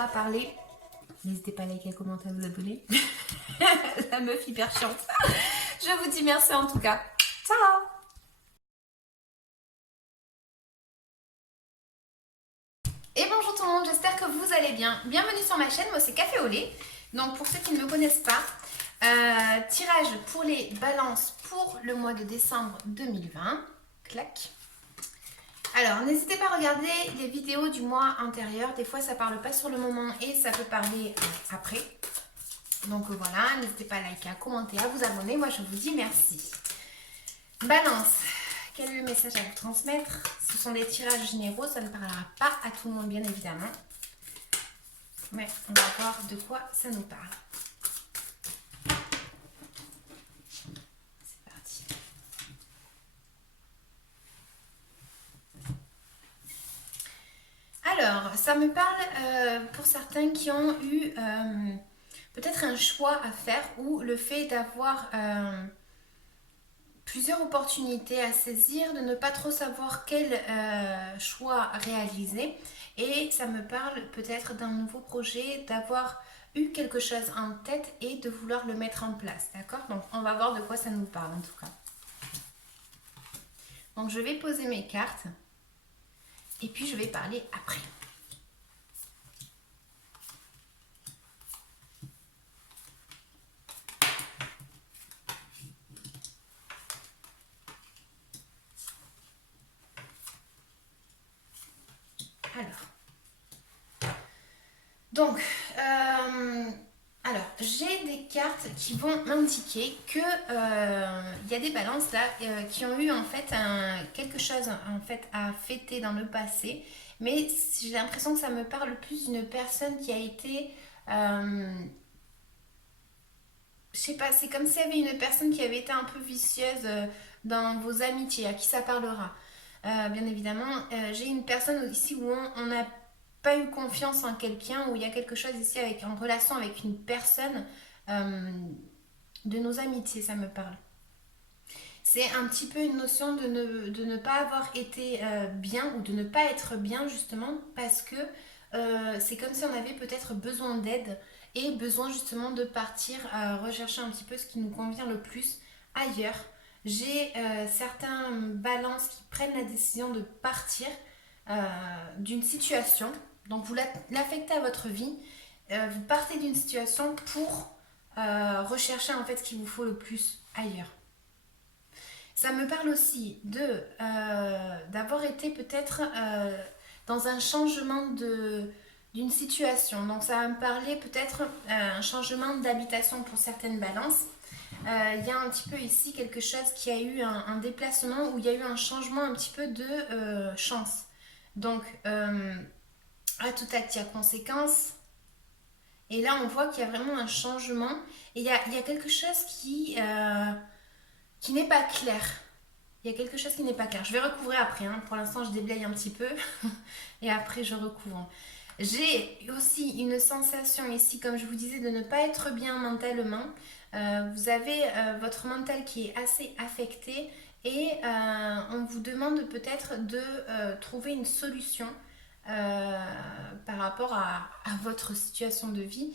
aura parlé. N'hésitez pas à liker, à commenter, à vous abonner. La meuf hyper chiante. Je vous dis merci en tout cas. Ciao. Et bonjour tout le monde, j'espère que vous allez bien. Bienvenue sur ma chaîne, moi c'est Café au lait. Donc pour ceux qui ne me connaissent pas, tirage pour les balances pour le mois de décembre 2020. Clac. Alors n'hésitez pas à regarder les vidéos du mois antérieur. Des fois ça parle pas sur le moment et ça peut parler après. Donc voilà, n'hésitez pas à liker, à commenter, à vous abonner. Moi je vous dis merci. Balance. Quel est le message à vous transmettre? Ce sont des tirages généraux, ça ne parlera pas à tout le monde bien évidemment. Mais on va voir de quoi ça nous parle. C'est parti. Alors, ça me parle pour certains qui ont eu peut-être un choix à faire ou le fait d'avoir plusieurs opportunités à saisir, de ne pas trop savoir quel choix réaliser. Et ça me parle peut-être d'un nouveau projet, d'avoir eu quelque chose en tête et de vouloir le mettre en place. D'accord? Donc on va voir de quoi ça nous parle en tout cas. Donc je vais poser mes cartes et puis je vais parler après. Donc, j'ai des cartes qui vont m'indiquer que y a des balances là qui ont eu en fait quelque chose en fait à fêter dans le passé, mais j'ai l'impression que ça me parle plus d'une personne qui a été, je sais pas, c'est comme s'il y avait une personne qui avait été un peu vicieuse dans vos amitiés, à qui ça parlera. Bien évidemment, j'ai une personne ici où on n'a pas eu confiance en quelqu'un, où il y a quelque chose ici avec, en relation avec une personne euh, de nos amitiés, ça me parle. C'est un petit peu une notion de ne pas avoir été bien ou de ne pas être bien justement parce que c'est comme si on avait peut-être besoin d'aide et besoin justement de partir rechercher un petit peu ce qui nous convient le plus ailleurs. J'ai certains balances qui prennent la décision de partir d'une situation. Donc vous l'affectez à votre vie, vous partez d'une situation pour rechercher en fait ce qu'il vous faut le plus ailleurs. Ça me parle aussi d'avoir été peut-être dans un changement d'une situation. Donc ça va me parler peut-être un changement d'habitation pour certaines balances. Il y a un petit peu ici quelque chose qui a eu un déplacement où il y a eu un changement un petit peu de chance. Donc à tout acte, il y a conséquence. Et là, on voit qu'il y a vraiment un changement. Et il y a quelque chose qui n'est pas clair. Il y a quelque chose qui n'est pas clair. Je vais recouvrir après. Hein. Pour l'instant, je déblaye un petit peu. Et après, je recouvre. J'ai aussi une sensation ici, comme je vous disais, de ne pas être bien mentalement. Vous avez votre mental qui est assez affecté. Et on vous demande peut-être de trouver une solution par rapport à votre situation de vie,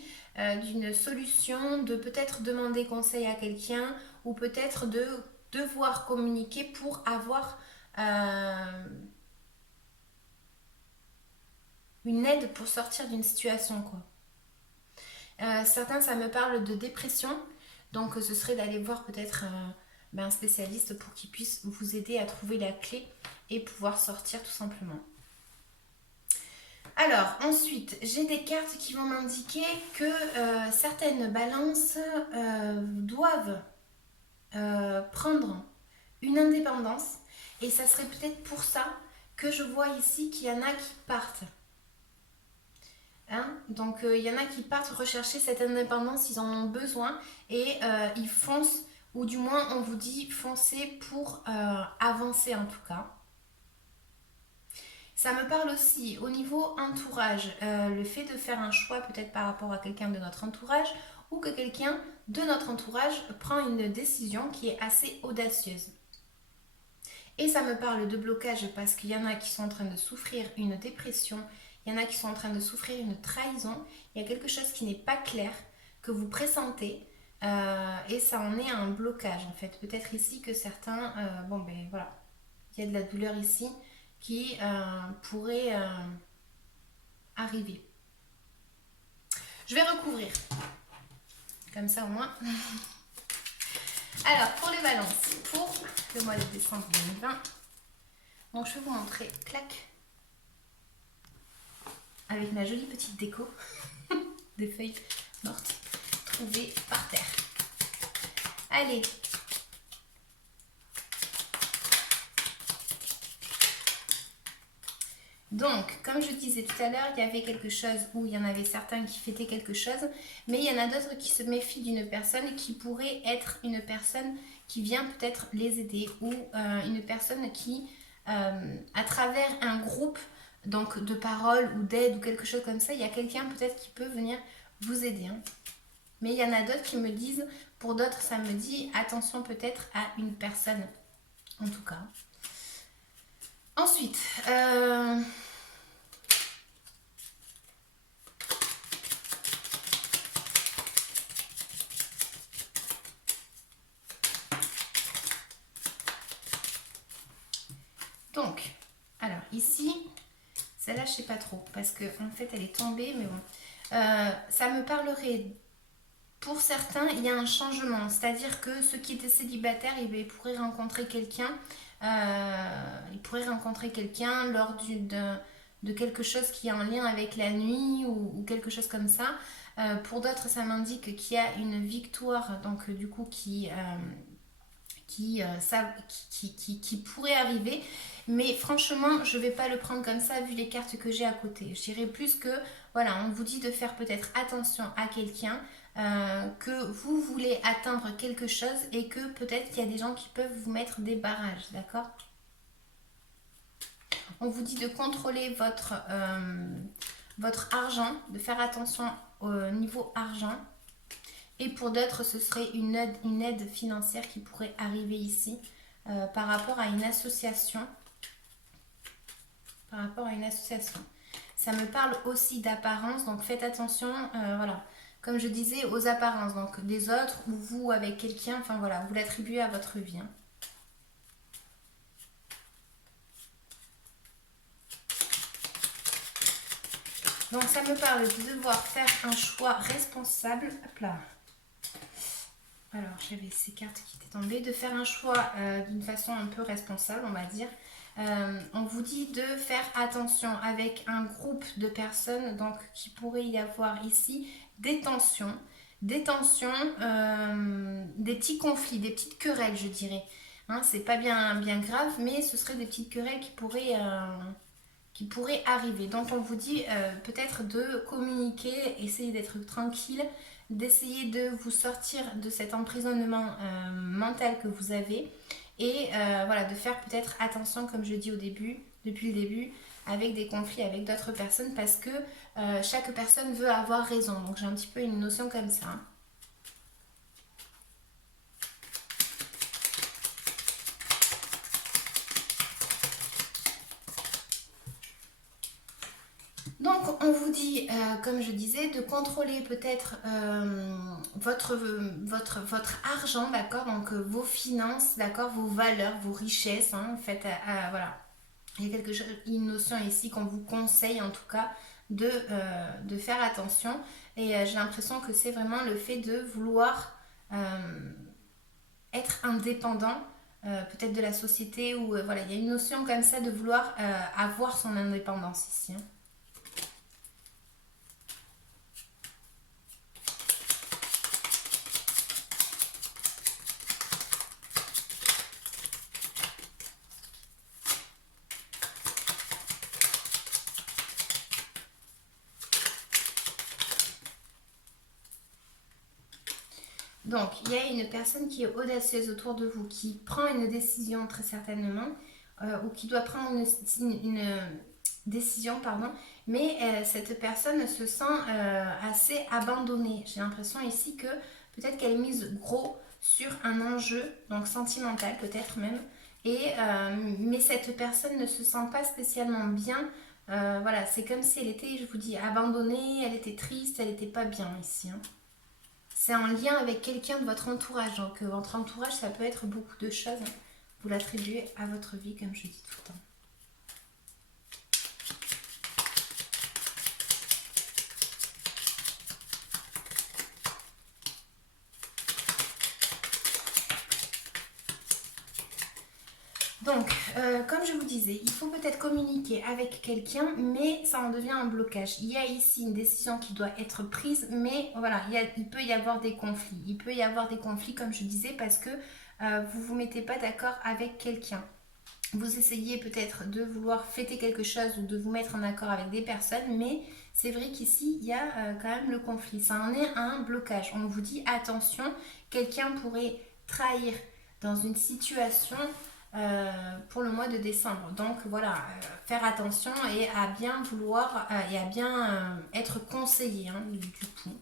d'une solution, de peut-être demander conseil à quelqu'un ou peut-être de devoir communiquer pour avoir une aide pour sortir d'une situation quoi. Certains ça me parle de dépression, donc ce serait d'aller voir peut-être un spécialiste pour qu'il puisse vous aider à trouver la clé et pouvoir sortir tout simplement. Alors ensuite, j'ai des cartes qui vont m'indiquer que certaines balances doivent prendre une indépendance et ça serait peut-être pour ça que je vois ici qu'il y en a qui partent. Hein? Donc il y en a qui partent rechercher cette indépendance, ils en ont besoin et ils foncent, ou du moins on vous dit foncez pour avancer en tout cas. Ça me parle aussi au niveau entourage, le fait de faire un choix peut-être par rapport à quelqu'un de notre entourage ou que quelqu'un de notre entourage prend une décision qui est assez audacieuse. Et ça me parle de blocage parce qu'il y en a qui sont en train de souffrir une dépression, il y en a qui sont en train de souffrir une trahison, il y a quelque chose qui n'est pas clair, que vous pressentez, et ça en est un blocage en fait. Peut-être ici que certains, bon ben voilà, il y a de la douleur ici qui pourrait arriver. Je vais recouvrir, comme ça au moins. Alors, pour les balances, pour le mois de décembre 2020, donc je vais vous montrer, clac, avec ma jolie petite déco, des feuilles mortes trouvées par terre. Allez. Donc, comme je disais tout à l'heure, il y avait quelque chose où il y en avait certains qui fêtaient quelque chose, mais il y en a d'autres qui se méfient d'une personne qui pourrait être une personne qui vient peut-être les aider ou une personne qui, à travers un groupe donc de paroles ou d'aide ou quelque chose comme ça, il y a quelqu'un peut-être qui peut venir vous aider. Hein. Mais il y en a d'autres qui me disent, pour d'autres ça me dit attention peut-être à une personne, en tout cas. Ensuite, donc, alors ici, celle-là je sais pas trop parce que en fait elle est tombée, mais bon, ça me parlerait. Pour certains, il y a un changement, c'est-à-dire que ceux qui étaient célibataires, ils pourraient rencontrer quelqu'un. Ils pourraient rencontrer quelqu'un lors de quelque chose qui est en lien avec la nuit ou quelque chose comme ça. Pour d'autres, ça m'indique qu'il y a une victoire, donc du coup qui pourrait arriver. Mais franchement, je ne vais pas le prendre comme ça vu les cartes que j'ai à côté. Je dirais plus que, voilà, on vous dit de faire peut-être attention à quelqu'un, que vous voulez atteindre quelque chose et que peut-être qu'il y a des gens qui peuvent vous mettre des barrages, d'accord? On vous dit de contrôler votre argent, de faire attention au niveau argent. Et pour d'autres, ce serait une aide financière qui pourrait arriver ici par rapport à une association. Par rapport à une association. Ça me parle aussi d'apparence, donc faites attention, voilà. Comme je disais, aux apparences, donc des autres ou vous avec quelqu'un, enfin voilà, vous l'attribuez à votre vie. Hein. Donc ça me parle de devoir faire un choix responsable. Hop là. Alors j'avais ces cartes qui étaient tombées. De faire un choix d'une façon un peu responsable, on va dire. On vous dit de faire attention avec un groupe de personnes, donc qui pourrait y avoir ici des tensions, des petits conflits, des petites querelles, je dirais. Hein, c'est pas bien grave, mais ce seraient des petites querelles qui pourraient arriver. Donc on vous dit peut-être de communiquer, essayer d'être tranquille, d'essayer de vous sortir de cet emprisonnement mental que vous avez et voilà, de faire peut-être attention, comme je dis depuis le début, avec des conflits avec d'autres personnes parce que chaque personne veut avoir raison. Donc j'ai un petit peu une notion comme ça. Hein. Donc on vous dit, comme je disais, de contrôler peut-être votre argent, d'accord, donc vos finances, d'accord, vos valeurs, vos richesses, hein, en fait, voilà. Il y a quelque chose, une notion ici qu'on vous conseille en tout cas de faire attention et j'ai l'impression que c'est vraiment le fait de vouloir être indépendant peut-être de la société ou voilà, il y a une notion comme ça de vouloir avoir son indépendance ici. Hein. Donc, il y a une personne qui est audacieuse autour de vous, qui prend une décision très certainement, ou qui doit prendre une décision, pardon, mais cette personne se sent assez abandonnée. J'ai l'impression ici que peut-être qu'elle mise gros sur un enjeu, donc sentimental peut-être même, mais cette personne ne se sent pas spécialement bien Voilà, c'est comme si elle était, je vous dis, abandonnée, elle était triste, elle n'était pas bien ici, hein. C'est en lien avec quelqu'un de votre entourage. Donc votre entourage, ça peut être beaucoup de choses, hein. Vous l'attribuez à votre vie, comme je dis tout le temps. Donc, comme je vous disais, il faut peut-être communiquer avec quelqu'un, mais ça en devient un blocage. Il y a ici une décision qui doit être prise, mais voilà, il peut y avoir des conflits. Il peut y avoir des conflits, comme je disais, parce que vous ne vous mettez pas d'accord avec quelqu'un. Vous essayez peut-être de vouloir fêter quelque chose ou de vous mettre en accord avec des personnes, mais c'est vrai qu'ici, il y a quand même le conflit. Ça en est un blocage. On vous dit, attention, quelqu'un pourrait trahir dans une situation pour le mois de décembre. Donc voilà, faire attention et à bien vouloir et à bien être conseillé, hein, du coup.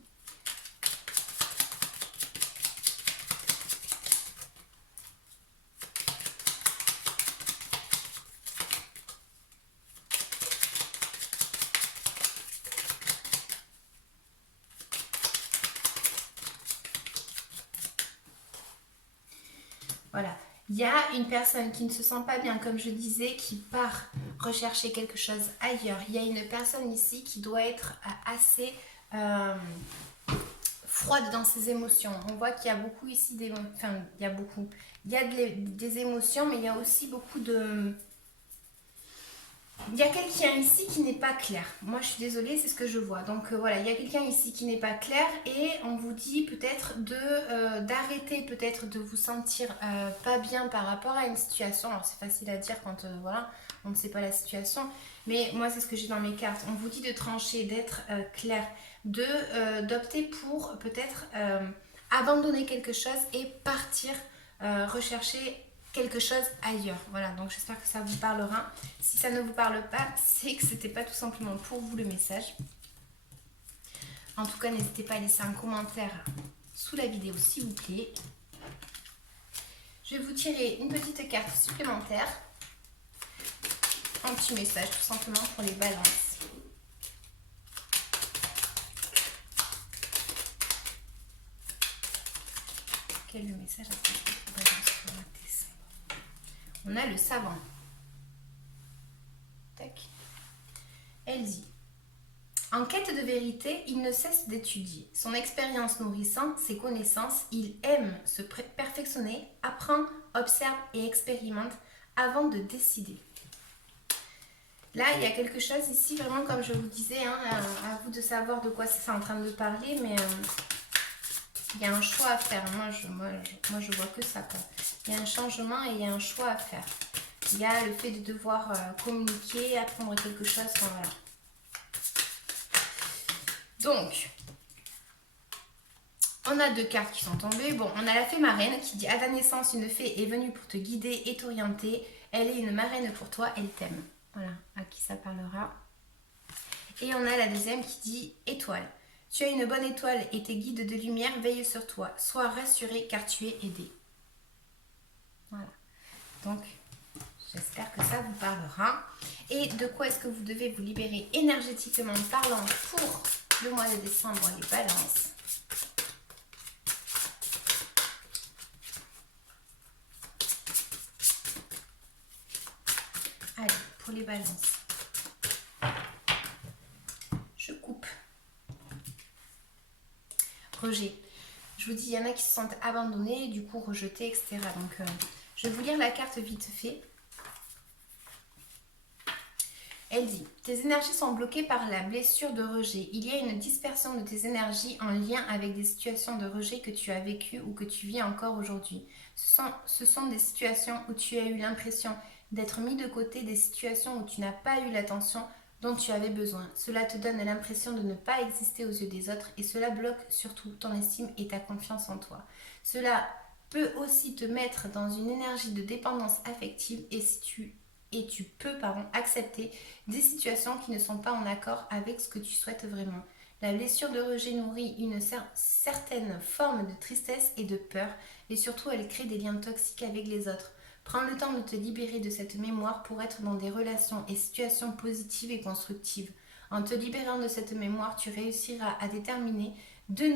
Voilà. Il y a une personne qui ne se sent pas bien, comme je disais, qui part rechercher quelque chose ailleurs. Il y a une personne ici qui doit être assez froide dans ses émotions. On voit qu'il y a beaucoup ici enfin, il y a beaucoup. Il y a des émotions, mais il y a aussi beaucoup de... Il y a quelqu'un ici qui n'est pas clair. Moi, je suis désolée, c'est ce que je vois. Donc voilà, il y a quelqu'un ici qui n'est pas clair et on vous dit peut-être d'arrêter peut-être de vous sentir pas bien par rapport à une situation. Alors c'est facile à dire quand voilà, on ne sait pas la situation, mais moi c'est ce que j'ai dans mes cartes. On vous dit de trancher, d'être clair, d'opter pour peut-être abandonner quelque chose et partir rechercher quelque chose ailleurs. Voilà, donc j'espère que ça vous parlera. Si ça ne vous parle pas, c'est que c'était pas tout simplement pour vous le message. En tout cas, n'hésitez pas à laisser un commentaire sous la vidéo s'il vous plaît. Je vais vous tirer une petite carte supplémentaire. Un petit message tout simplement pour les balances. Quel est le message à cette balance pour le décembre? On a le savant. Tac. Elle dit: en quête de vérité, il ne cesse d'étudier. Son expérience nourrissant ses connaissances, il aime se perfectionner, apprend, observe et expérimente avant de décider. Là, il y a quelque chose ici, vraiment comme je vous disais, hein, à vous de savoir de quoi c'est en train de parler, mais il y a un choix à faire. Moi, je vois que ça, quoi. Il y a un changement et il y a un choix à faire. Il y a le fait de devoir communiquer, apprendre quelque chose, enfin, voilà. Donc, on a deux cartes qui sont tombées. Bon, on a la fée marraine qui dit: à ta naissance, une fée est venue pour te guider et t'orienter. Elle est une marraine pour toi, elle t'aime. Voilà, à qui ça parlera. Et on a la deuxième qui dit: étoile. Tu as une bonne étoile et tes guides de lumière veillent sur toi. Sois rassuré car tu es aidé. Voilà. Donc, j'espère que ça vous parlera. Et de quoi est-ce que vous devez vous libérer énergétiquement parlant pour le mois de décembre, les balances? Allez, pour les balances. Je coupe. Rejet. Je vous dis, il y en a qui se sentent abandonnés, du coup rejetés, etc. Donc, je vais vous lire la carte vite fait. Elle dit: tes énergies sont bloquées par la blessure de rejet. Il y a une dispersion de tes énergies en lien avec des situations de rejet que tu as vécues ou que tu vis encore aujourd'hui. Ce sont des situations où tu as eu l'impression d'être mis de côté, des situations où tu n'as pas eu l'attention dont tu avais besoin. Cela te donne l'impression de ne pas exister aux yeux des autres et cela bloque surtout ton estime et ta confiance en toi. Cela peut aussi te mettre dans une énergie de dépendance affective et tu peux accepter des situations qui ne sont pas en accord avec ce que tu souhaites vraiment. La blessure de rejet nourrit une certaine forme de tristesse et de peur et surtout elle crée des liens toxiques avec les autres. Prends le temps de te libérer de cette mémoire pour être dans des relations et situations positives et constructives. En te libérant de cette mémoire, tu réussiras à déterminer de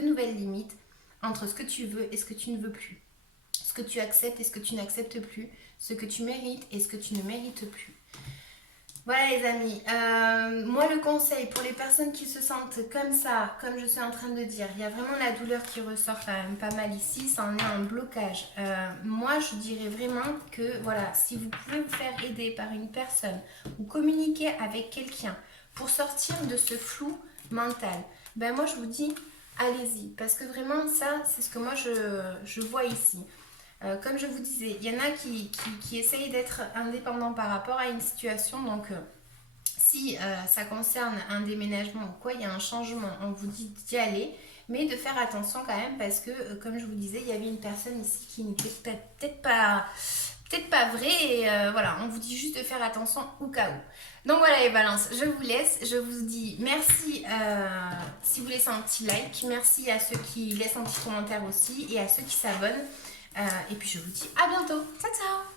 nouvelles limites entre ce que tu veux et ce que tu ne veux plus. Ce que tu acceptes et ce que tu n'acceptes plus. Ce que tu mérites et ce que tu ne mérites plus. Voilà les amis, moi le conseil pour les personnes qui se sentent comme ça, comme je suis en train de dire, il y a vraiment la douleur qui ressort quand même pas mal ici, ça en est un blocage. Moi je dirais vraiment que voilà, si vous pouvez vous faire aider par une personne ou communiquer avec quelqu'un pour sortir de ce flou mental, ben moi je vous dis allez-y, parce que vraiment ça c'est ce que moi je vois ici. Comme je vous disais, il y en a qui essayent d'être indépendants par rapport à une situation. Donc, si ça concerne un déménagement ou quoi, il y a un changement, on vous dit d'y aller, mais de faire attention quand même parce que, comme je vous disais, il y avait une personne ici qui n'était peut-être pas vrai et voilà, on vous dit juste de faire attention au cas où. Donc voilà les balances, je vous laisse, je vous dis merci si vous laissez un petit like, merci à ceux qui laissent un petit commentaire aussi et à ceux qui s'abonnent. Et puis je vous dis à bientôt. Ciao ciao.